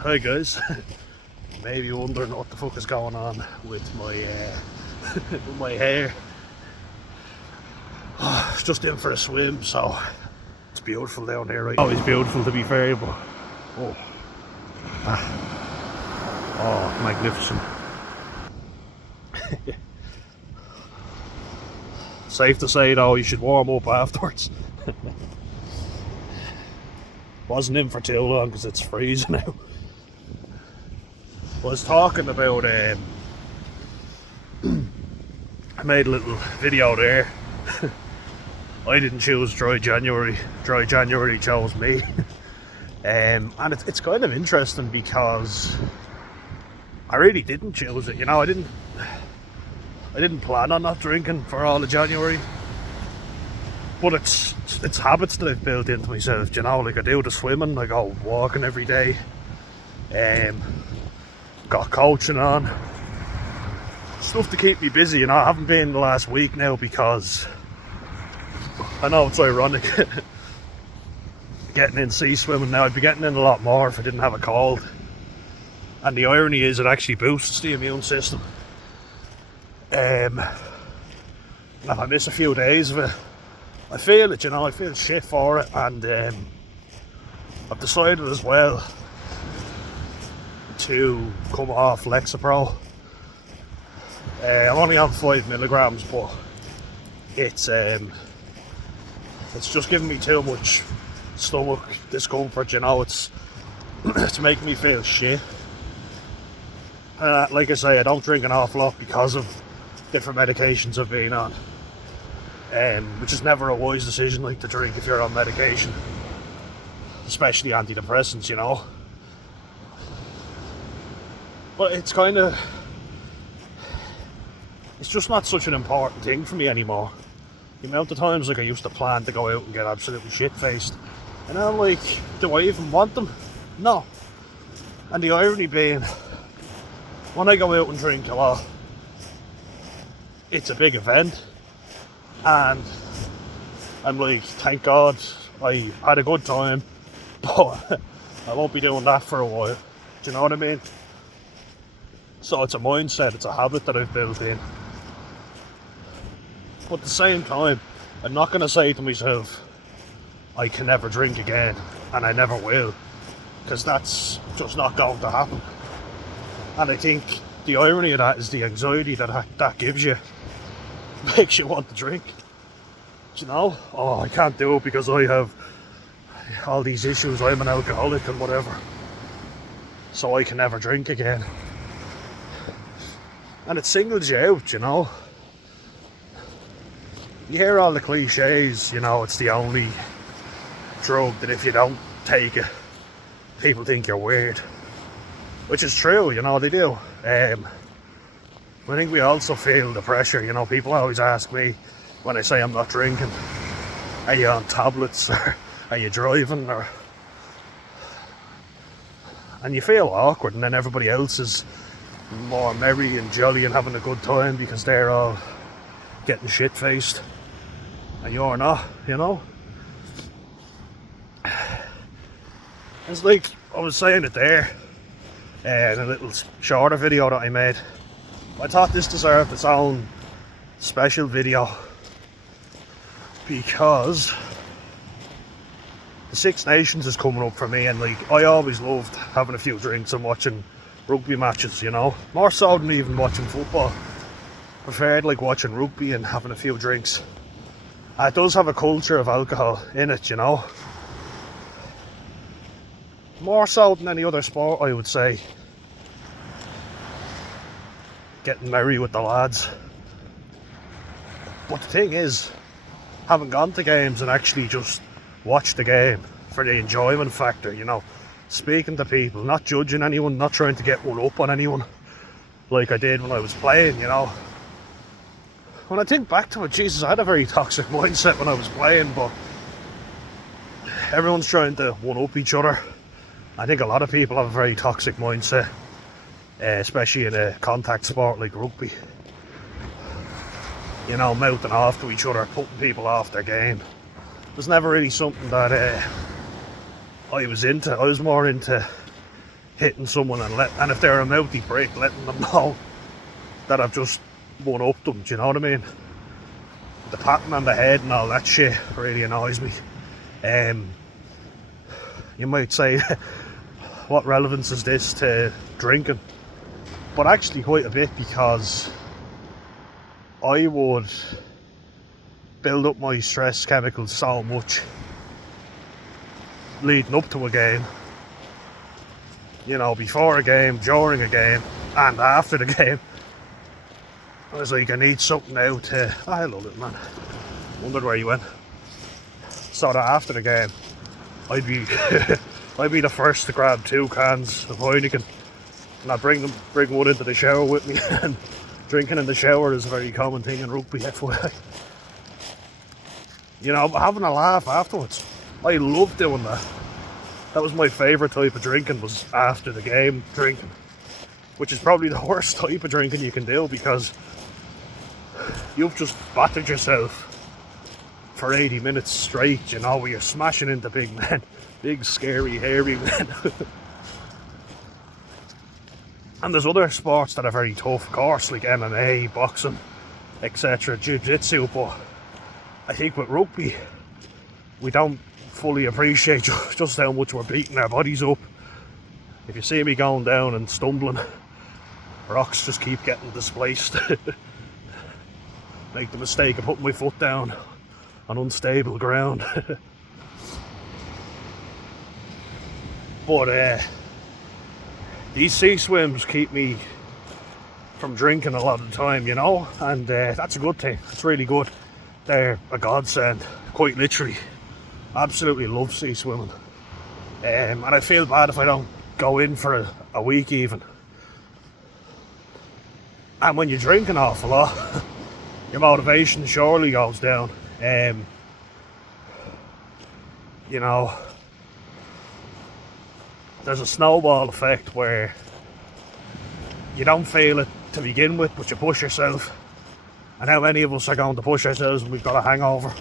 Hi guys, maybe you're wondering what the fuck is going on with my with my hair. It's just in for a swim, so it's beautiful down here, right? Always beautiful to be fair, but oh, magnificent. Safe to say though, you should warm up afterwards. Wasn't in for too long because it's freezing now. I was talking about I made a little video there. I didn't choose dry January chose me. And it's kind of interesting because I really didn't choose it, you know. I didn't plan on not drinking for all of January, but it's habits that I've built into myself, you know. Like I do the swimming, I go walking every day, got coaching on, stuff to keep me busy, you know. I haven't been the last week now because I know it's ironic getting in sea swimming now. I'd be getting in a lot more if I didn't have a cold, and the irony is it actually boosts the immune system. And if I miss a few days of it, I feel it, you know. I feel shit for it, and I've decided as well to come off Lexapro. I'm only on 5 milligrams, but it's just giving me too much stomach discomfort, you know. It's making me feel shit. Like I say, I don't drink an awful lot because of different medications I've been on, which is never a wise decision, like, to drink if you're on medication, especially antidepressants, you know. But it's just not such an important thing for me anymore. The amount of times, like, I used to plan to go out and get absolutely shit-faced, and I'm like, do I even want them? No. And the irony being, when I go out and drink a lot, it's a big event, and I'm like, thank God I had a good time, but I won't be doing that for a while. Do you know what I mean? So it's a mindset, it's a habit that I've built in. But at the same time, I'm not going to say to myself, I can never drink again, and I never will, because that's just not going to happen. And I think the irony of that is the anxiety that gives you, makes you want to drink. You know, oh, I can't do it because I have all these issues, I'm an alcoholic and whatever, so I can never drink again. And it singles you out, you know. You hear all the cliches, you know, it's the only drug that if you don't take it, people think you're weird. Which is true, you know, they do. I think we also feel the pressure, you know. People always ask me when I say I'm not drinking, are you on tablets, or are you driving, or... And you feel awkward, and then everybody else is more merry and jolly and having a good time because they're all getting shit-faced and you're not, you know. It's like I was saying it there in a little shorter video that I made. I thought this deserved its own special video because the Six Nations is coming up for me, and like, I always loved having a few drinks and watching rugby matches, you know, more so than even watching football. Preferred like watching rugby and having a few drinks. It does have a culture of alcohol in it, you know, more so than any other sport, I would say. Getting merry with the lads. But the thing is, having gone to games and actually just watched the game for the enjoyment factor, you know, speaking to people, not judging anyone, not trying to get one up on anyone like I did when I was playing, you know. When I think back to it, Jesus, I had a very toxic mindset when I was playing, but everyone's trying to one up each other. I think a lot of people have a very toxic mindset, especially in a contact sport like rugby. You know, mouthing off to each other, putting people off their game. It was never really something that I was into. I was more into hitting someone and if they're a mouthy prick, letting them know that I've just one up them. Do you know what I mean? The patting on the head and all that shit really annoys me. You might say, what relevance is this to drinking? But actually quite a bit, because I would build up my stress chemicals so much leading up to a game, you know, before a game, during a game, and after the game. I was like, I need something now to... I love it, man. Wondered where you went. So that after the game, I'd be I'd be the first to grab 2 cans of Heineken, and I'd bring one into the shower with me. And drinking in the shower is a very common thing in rugby, FYI. You know, having a laugh afterwards. I love doing that. That was my favourite type of drinking, was after the game drinking. Which is probably the worst type of drinking you can do, because you've just battered yourself for 80 minutes straight, you know, where you're smashing into big men. Big, scary, hairy men. And there's other sports that are very tough, of course, like MMA, boxing, etc., jiu-jitsu, but I think with rugby, we don't fully appreciate just how much we're beating our bodies up. If you see me going down and stumbling, rocks just keep getting displaced. Make the mistake of putting my foot down on unstable ground. But these sea swims keep me from drinking a lot of the time, you know, and that's a good thing. It's really good. They're a godsend, quite literally. Absolutely love sea swimming. And I feel bad if I don't go in for a week even. And when you drink an awful lot, your motivation surely goes down. You know, there's a snowball effect where you don't feel it to begin with, but you push yourself. And how many of us are going to push ourselves when we've got a hangover?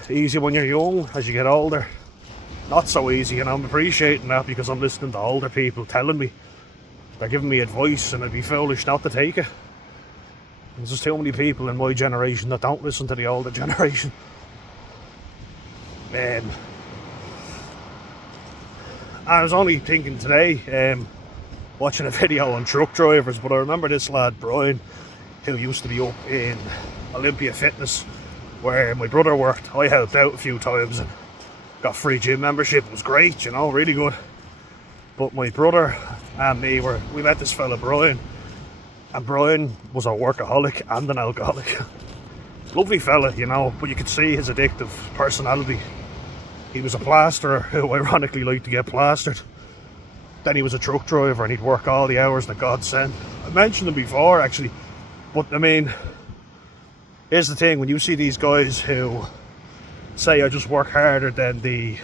It's easy when you're young. As you get older, not so easy, and I'm appreciating that, because I'm listening to older people telling me, they're giving me advice, and I'd be foolish not to take it. There's just too many people in my generation that don't listen to the older generation. I was only thinking today, watching a video on truck drivers, but I remember this lad Brian, who used to be up in Olympia Fitness, where my brother worked. I helped out a few times and got free gym membership. It was great, you know, really good. But my brother and me we met this fella Brian, and Brian was a workaholic and an alcoholic. Lovely fella, you know, but you could see his addictive personality. He was a plasterer who ironically liked to get plastered. Then he was a truck driver and he'd work all the hours that God sent. I mentioned him before actually, but I mean, here's the thing, when you see these guys who say I just work harder than the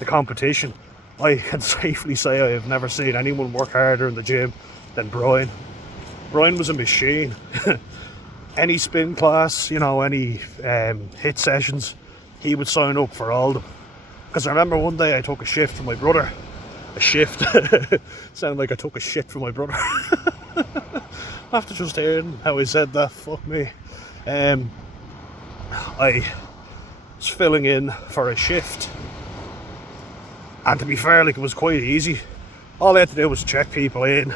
competition, I can safely say I have never seen anyone work harder in the gym than Brian. Brian was a machine. Any spin class, you know, any hit sessions, he would sign up for all of them. Because I remember one day I took a shift from my brother. A shift. Sounded like I took a shit from my brother. After just hearing how he said that, fuck me. I was filling in for a shift. And to be fair, like, it was quite easy. All I had to do was check people in.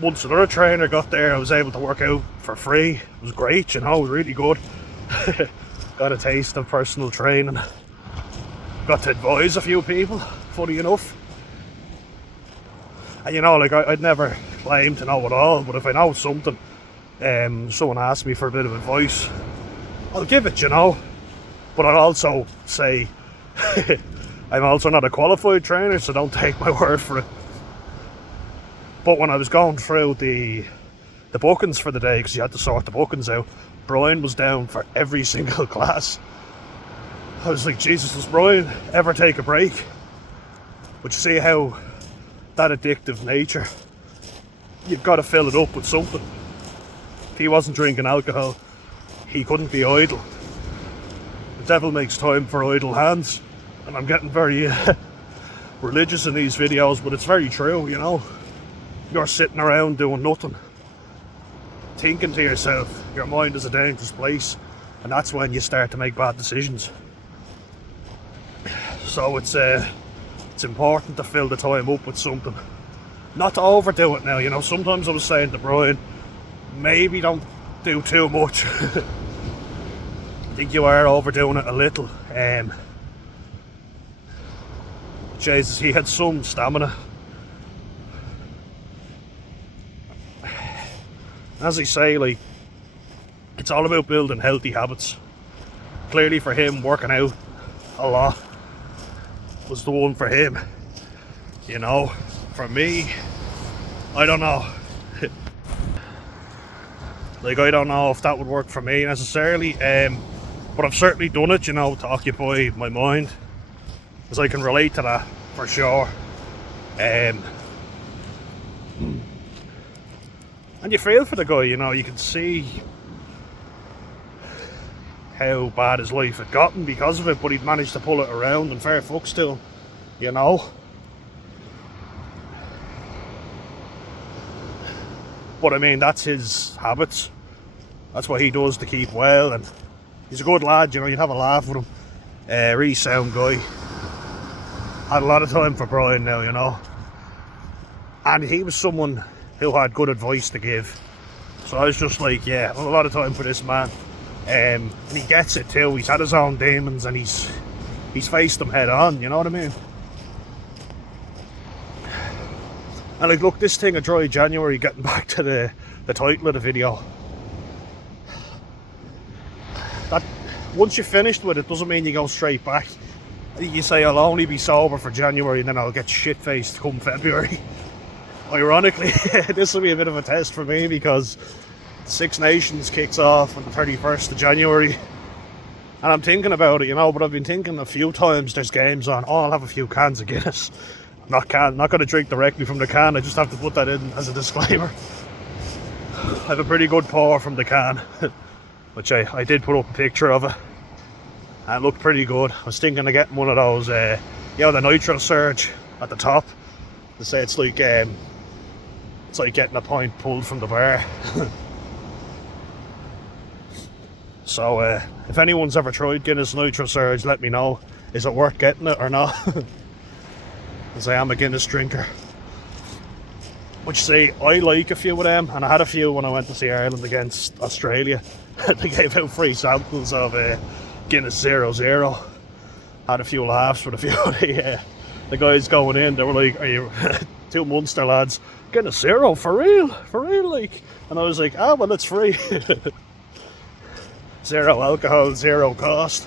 Once another trainer got there, I was able to work out for free. It was great, you know, really good. Got a taste of personal training. Got to advise a few people, funny enough. And you know, like, I'd never claim to know it all, but if I know something, someone asks me for a bit of advice, I'll give it, you know. But I'll also say, I'm also not a qualified trainer, so don't take my word for it. But when I was going through the bookings for the day, because you had to sort the bookings out, Brian was down for every single class. I was like, Jesus, does Brian ever take a break? But you see how that addictive nature, you've got to fill it up with something. If he wasn't drinking alcohol, he couldn't be idle. The devil makes time for idle hands, and I'm getting very religious in these videos, but it's very true, you know. You're sitting around doing nothing, thinking to yourself, your mind is a dangerous place, and that's when you start to make bad decisions. So it's important to fill the time up with something. Not to overdo it now, you know. Sometimes I was saying to Brian, maybe don't do too much. I think you are overdoing it a little. Jesus, he had some stamina. As I say, like, it's all about building healthy habits. Clearly for him, working out a lot was the one for him. You know, for me, I don't know. Like, I don't know if that would work for me necessarily, but I've certainly done it, you know, to occupy my mind, because I can relate to that for sure. And you feel for the guy, you know. You can see how bad his life had gotten because of it, but he'd managed to pull it around, and fair fucks to him, you know. But I mean, that's his habits. That's what he does to keep well, and he's a good lad, you know. You'd have a laugh with him. Really sound guy. Had a lot of time for Brian now, you know. And he was someone who had good advice to give. So I was just like, yeah, I have a lot of time for this man. And he gets it too. He's had his own demons, and he's faced them head on, you know what I mean? And like, look, this thing of Dry January, getting back to the title of the video, that once you're finished with it doesn't mean you go straight back. You say, I'll only be sober for January and then I'll get shit-faced come February. Ironically, this will be a bit of a test for me, because Six Nations kicks off on the 31st of January. And I'm thinking about it, you know, but I've been thinking a few times there's games on, oh, I'll have a few cans of Guinness. Not going to drink directly from the can, I just have to put that in as a disclaimer. I have a pretty good pour from the can, which I did put up a picture of it. And it looked pretty good. I was thinking of getting one of those, you know, the nitro surge at the top. They say it's like getting a pint pulled from the bar. So if anyone's ever tried Guinness Nitro Surge, let me know. Is it worth getting it or not? Because I am a Guinness drinker. Which, see, I like a few of them, and I had a few when I went to see Ireland against Australia. They gave out free samples of Guinness 0-0. Had a few laughs with a few of the guys going in. They were like, are you two Munster lads getting a 0 for real like? And I was like, ah, well, it's free. 0 alcohol, 0 cost.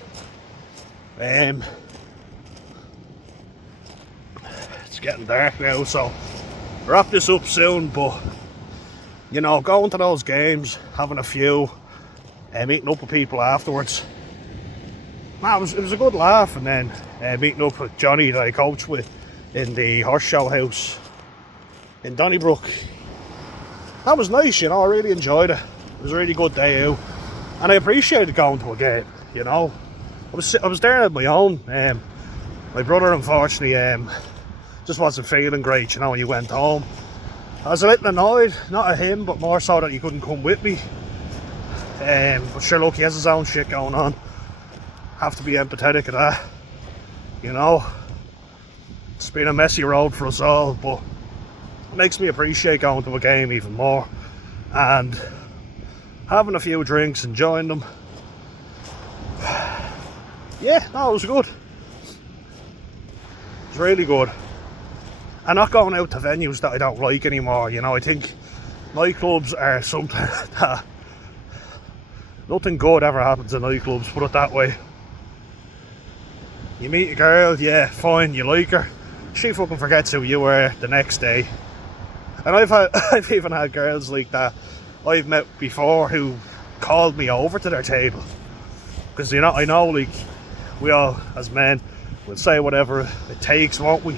It's getting dark now, so wrap this up soon. But you know, going to those games, having a few, meeting up with people afterwards, it was a good laugh. And then meeting up with Johnny that I coached with in the horse show house in Donnybrook, that was nice, you know. I really enjoyed it. It was a really good day out, and I appreciated going to a game, you know. I was there on my own. My brother, unfortunately, just wasn't feeling great, you know, when he went home. I was a little annoyed, not at him, but more so that he couldn't come with me. But sure, look, he has his own shit going on. Have to be empathetic of that, you know. It's been a messy road for us all, but it makes me appreciate going to a game even more, and having a few drinks, enjoying them. Yeah, no, it was good. It was really good. And not going out to venues that I don't like anymore, you know. I think nightclubs are something that nothing good ever happens in nightclubs, put it that way. You meet a girl, yeah, fine, you like her, she fucking forgets who you were the next day. And I've even had girls like that I've met before who called me over to their table, because, you know, I know, like, we all as men will say whatever it takes, won't we,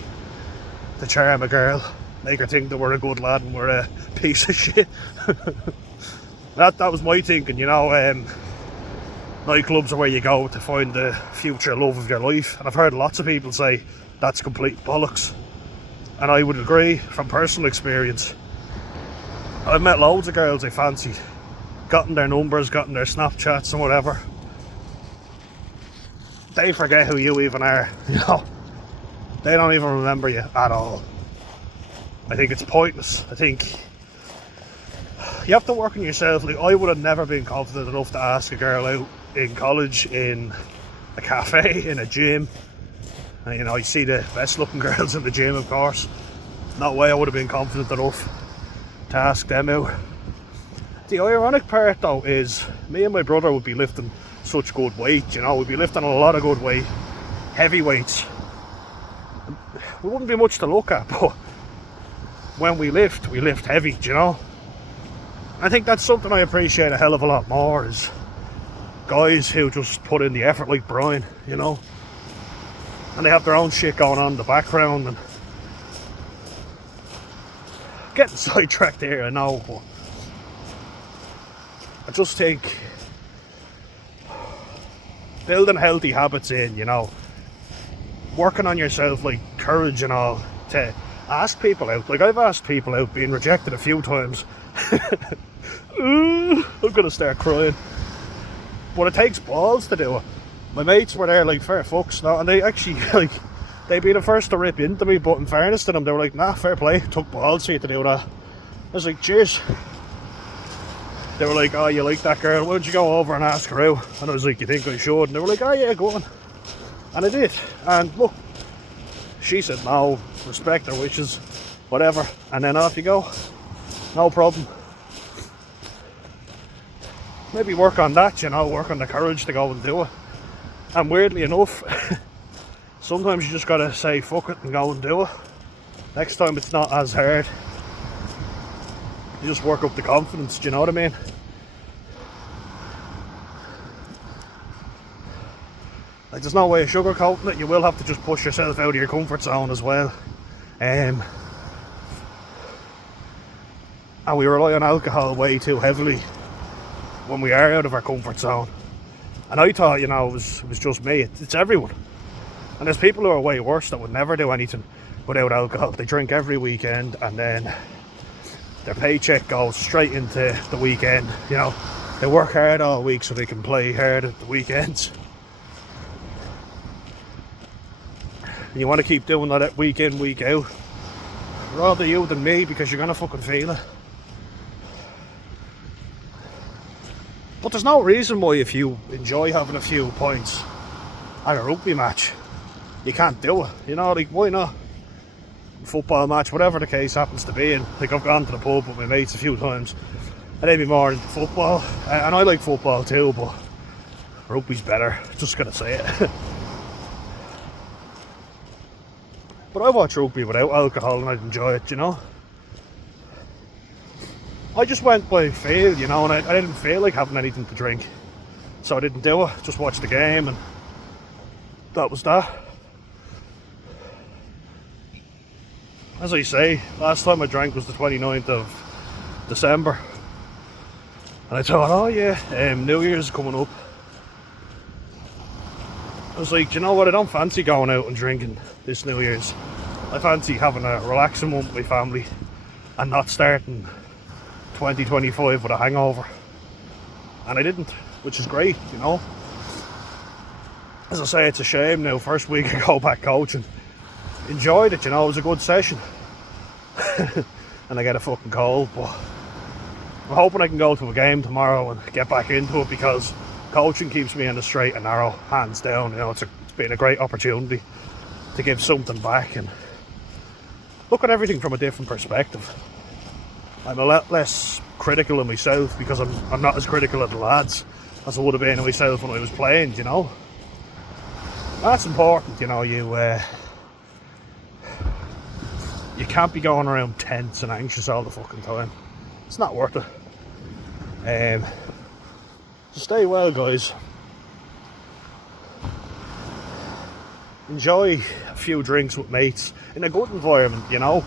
to charm a girl, make her think that we're a good lad and we're a piece of shit. That was my thinking, you know. Nightclubs are where you go to find the future love of your life, and I've heard lots of people say that's complete bollocks. And I would agree from personal experience. I've met loads of girls I fancied, gotten their numbers, gotten their Snapchats and whatever. They forget who you even are, you know. They don't even remember you at all. I think it's pointless. I think you have to work on yourself. Like, I would have never been confident enough to ask a girl out in college, in a cafe, in a gym. And, you know, you see the best looking girls in the gym, of course. No way I would have been confident enough to ask them out. The ironic part though is me and my brother would be lifting such good weight, you know, we'd be lifting a lot of good weight, heavy weights. We wouldn't be much to look at, but when we lift heavy, you know. I think that's something I appreciate a hell of a lot more, is guys who just put in the effort like Brian, you know. And they have their own shit going on in the background. And getting sidetracked here, I know, but I just think building healthy habits in, you know, working on yourself, like courage and all, to ask people out. Like, I've asked people out, being rejected a few times. I'm gonna start crying. But it takes balls to do it. My mates were there like fair fucks now, and they actually, like, they'd be the first to rip into me, but in fairness to them, they were like, nah, fair play, took balls for you to do that. I was like, cheers. They were like, oh, you like that girl, why don't you go over and ask her out? And I was like, you think I should? And they were like, oh yeah, go on. And I did. And look, she said no, respect her wishes, whatever. And then off you go. No problem. Maybe work on that, you know, work on the courage to go and do it. And weirdly enough, sometimes you just gotta say fuck it and go and do it. Next time it's not as hard. You just work up the confidence, do you know what I mean? Like, there's no way of sugarcoating it. You will have to just push yourself out of your comfort zone as well. And we rely on alcohol way too heavily when we are out of our comfort zone. And I thought, you know, it was just me. It's everyone. And there's people who are way worse that would never do anything without alcohol. They drink every weekend, and then their paycheck goes straight into the weekend. You know, they work hard all week so they can play hard at the weekends. And you want to keep doing that week in, week out. Rather you than me, because you're gonna fucking feel it. But there's no reason why, if you enjoy having a few points at a rugby match, you can't do it. You know, like, why not? Football match, whatever the case happens to be. And like, I've gone to the pub with my mates a few times, and they'd be more into football, and I like football too, but rugby's better, just gonna say it. But I watch rugby without alcohol and I'd enjoy it, you know. I just went by feel, you know, and I didn't feel like having anything to drink, so I didn't do it. Just watched the game, and that was that. As I say, last time I drank was the 29th of December, and I thought, oh yeah, New Year's coming up. I was like, you know what, I don't fancy going out and drinking this New Year's. I fancy having a relaxing one with my family and not starting 2025 with a hangover. And I didn't, which is great, you know. As I say, it's a shame now, first week I go back coaching. Enjoyed it, you know, it was a good session. And I get a fucking cold, but I'm hoping I can go to a game tomorrow and get back into it, because coaching keeps me in the straight and narrow, hands down. You know, it's been a great opportunity to give something back and look at everything from a different perspective. I'm a lot less critical of myself, because I'm not as critical of the lads as I would have been of myself when I was playing, you know. That's important, you know. You can't be going around tense and anxious all the fucking time. It's not worth it. So stay well, guys. Enjoy a few drinks with mates in a good environment, you know.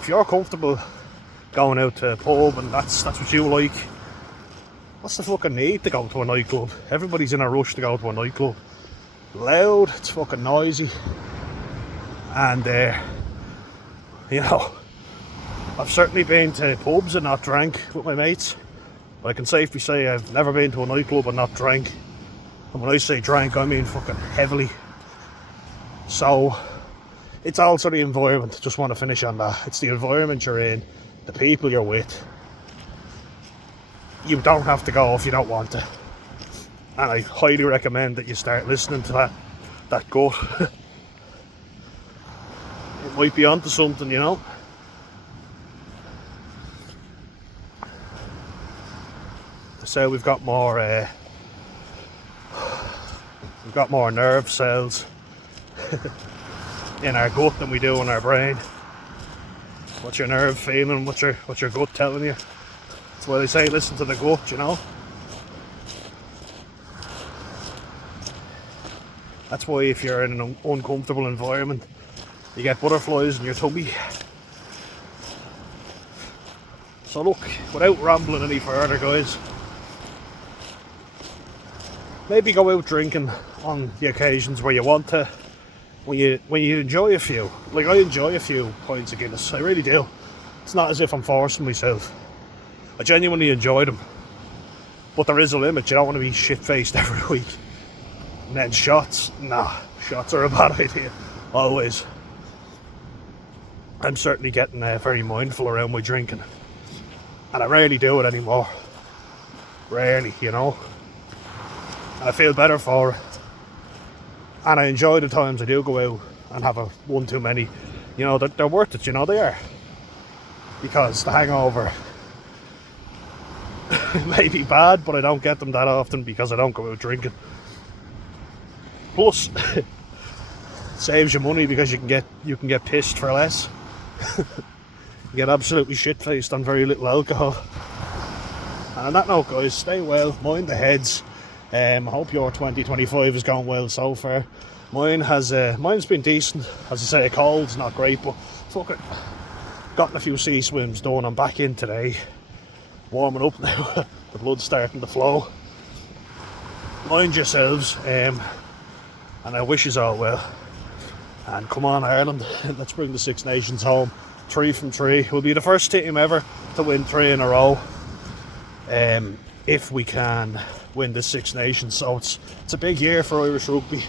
If you're comfortable going out to a pub and that's what you like, what's the fucking need to go to a nightclub? Everybody's in a rush to go to a nightclub. Loud, it's fucking noisy. And you know, I've certainly been to pubs and not drank with my mates, but I can safely say I've never been to a nightclub and not drank. And when I say drank, I mean fucking heavily. So it's also the environment. Just want to finish on that. It's the environment you're in, the people you're with. You don't have to go if you don't want to. And I highly recommend that you start listening to that gut. It might be onto something, you know. So we've got more nerve cells in our gut than we do in our brain. What's your nerve feeling? What's your gut telling you? That's why they say listen to the gut, you know. That's why if you're in an uncomfortable environment, you get butterflies in your tummy. So look, without rambling any further, guys, maybe go out drinking on the occasions where you want to, when you enjoy a few. Like, I enjoy a few pints of Guinness, I really do. It's not as if I'm forcing myself. I genuinely enjoy them. But there is a limit. You don't want to be shit-faced every week. And then shots, nah, shots are a bad idea, always. I'm certainly getting very mindful around my drinking. And I rarely do it anymore. Rarely, you know. And I feel better for it. And I enjoy the times I do go out and have one too many. You know, they're worth it, you know, they are. Because the hangover may be bad, but I don't get them that often because I don't go out drinking. Plus, it saves you money because you can get pissed for less. You get absolutely shit-faced on very little alcohol. And on that note, guys, stay well, mind the heads. I hope your 2025 is going well so far. Mine's been decent. As I say, a cold's not great, but fuck it. Gotten a few sea swims done. I'm back in today, warming up now. The blood's starting to flow. Mind yourselves, and I wish you all well. And come on, Ireland, let's bring the Six Nations home. 3 from 3. We'll be the first team ever to win 3 in a row. If we can win the Six Nations. So it's a big year for Irish rugby.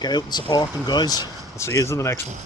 Get out and support them, guys. I'll see you in the next one.